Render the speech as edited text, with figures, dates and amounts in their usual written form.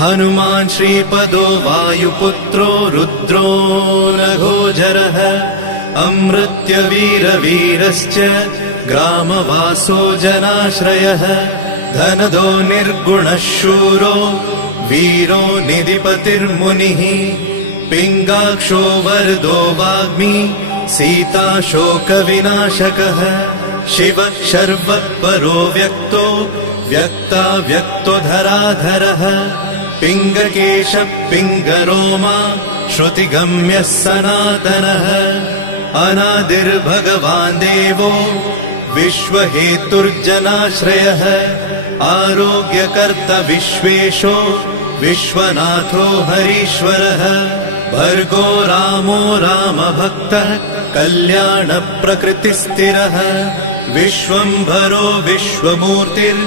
हनुमान् श्रीपदो वायुपुत्रो रुद्रो नघोजरः अमृत्यवीरवीरश्च ग्रामवासो जनाश्रयः धनदो निर्गुणः शूरो वीरो निधिपतिर्मुनिः पिङ्गाक्षो वरदो वाग्मी सीता शोकविनाशकः शिवः शर्वः व्यक्तो व्यक्तो धराधरः पिङ्गकेशः पिङ्गरोमा श्रुतिगम्यः सनातनः अनादिर्भगवान् देवो विश्वहेतुर्जनाश्रयः आरोग्यकर्ता विश्वेशो विश्वनाथो हरीश्वरः भर्गो रामो रामभक्तः कल्याणप्रकृतिस्थिरः विश्वम्भरो विश्वमूर्तिर्